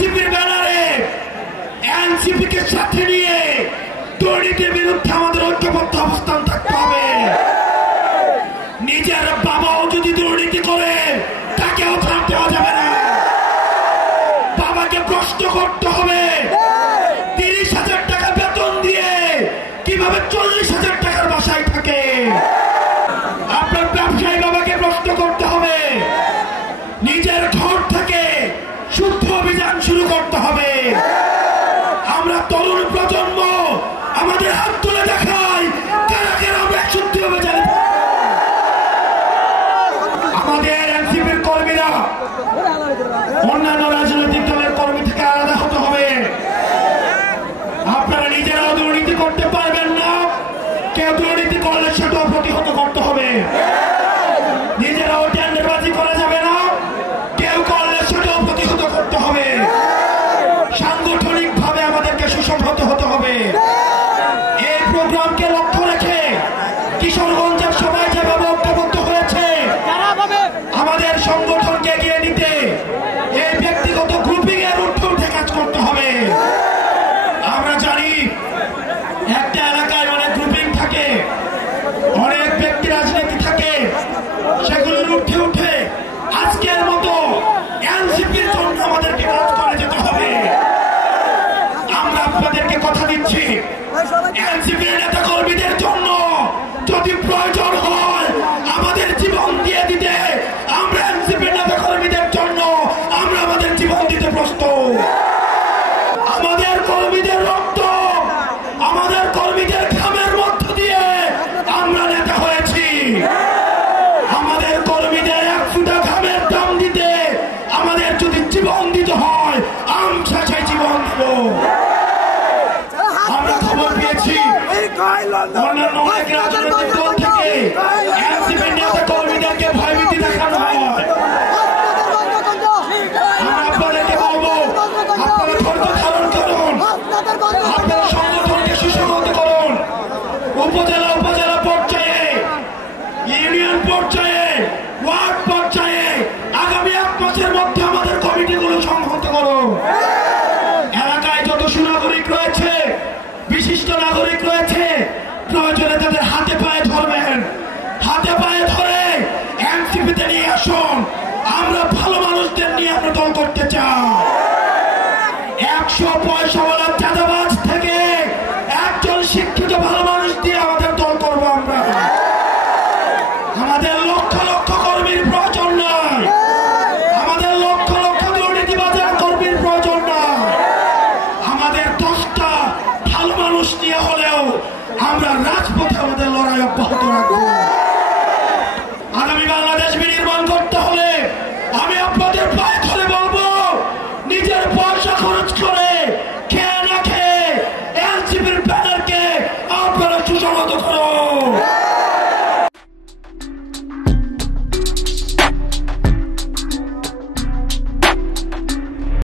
এনসিপির ব্যানারে এনসিপিকে সাথে নিয়ে দুর্নীতির বিরুদ্ধে আমাদের ঐক্যবদ্ধ অবস্থান থাকতে হবে। নিজের বাবাও যদি দুর্নীতি করে তাকেও থামতে যাবে না। বাবাকে প্রশ্ন করতে হবে 30,000 টাকা বেতন দিয়ে কিভাবে 40,000 টাকার বাসায় থাকে। আপনার ব্যবসায়ী বাবাকে প্রশ্ন করতে হবে, নিজের ঘর থেকে শুদ্ধ অভিযান শুরু করতে হবে। আমরা তরুণ প্রজন্ম আমাদের হাত তুলে দেখাই কারা কারা আমরা শুদ্ধ অভিযানে। আমাদের এনসিপির কর্মীরা অন্যান্য রাজনৈতিক দলের কর্মী থেকে আলাদা হতে হবে। আপনারা নিজেরাও দুর্নীতি করতে পারবেন না, কেউ দুর্নীতি করলে সেটাও প্রতিহত করতে হবে। নিজেরাও টেন্ডারবাজি করা যাবে না, কেউ করলে সেটাও প্রতিহত করতে হবে। সাংগঠনিক ভাবে আমাদেরকে সুসংহত হতে হবে। এই প্রোগ্রামকে লক্ষ্য রেখে কিশোরগঞ্জের সবাই যেভাবে ঐক্যবদ্ধ হয়েছে, আমাদের সংগঠনকে এগিয়ে নিতে এই ব্যক্তিগত গ্রুপিং এর ঊর্ধ্বে উঠে কাজ করতে হবে। আমরা জানি একটা এলাকায় অনেক গ্রুপিং থাকে, অনেক ব্যক্তি রাজনীতি থাকে, সেগুলোর ঊর্ধ্বে উঠে আজকের মতো এনসিপির জন্য আমাদেরকে কাজ করে যেতে হবে। আমরা আপনাদেরকে কথা দিচ্ছি, এনসিপির নেতা কর্মীদের জন্য যদি প্রয়োজন হয় আমাদের জীবন দিয়ে দিতে, আমরা এনসিপির নেতা কর্মীদের জন্য আমরা আমাদের জীবন দিতে প্রস্তুত। আমাদের কর্মীদের রক্ত, আমাদের কর্মীদের ঘামের মধ্য দিয়ে আমরা নেতা হয়েছি। আমাদের কর্মীদের এক ফুটা ঘামের দাম দিতে আমাদের যদি জীবন দিতে হয়, আমরা সেই জীবন দেব। আমরা খবর পেয়েছি অন্যান্য অনেক রাজনৈতিক দল থেকে এনসিপির নেতা কর্মীদেরকে ভয়ভীতি দেখানো হয়। আমরা আপনাদেরকে বলবো, আপনারা ধৈর্য ধারণ করুন, আপনারা সংগঠনকে সুসংহত করুন। উপজেলা পর্যায়ে, ইউনিয়ন পর্যায়ে, ওয়ার্ড পর্যায়ে আগামী 1 মাসের মধ্যে আমাদের কমিটিগুলো সংহত করুন। এলাকায় যত সুনাগরিক রয়েছে, বিশিষ্ট নাগরিক রয়েছে, প্রয়োজনে তাদের হাতে পায়ে ধরবেন। হাতে পায়ে ধরে এনসিপিতে নিয়ে আসুন। আমরা ভালো মানুষদের নিয়ে আমরা দল করতে চাই। 100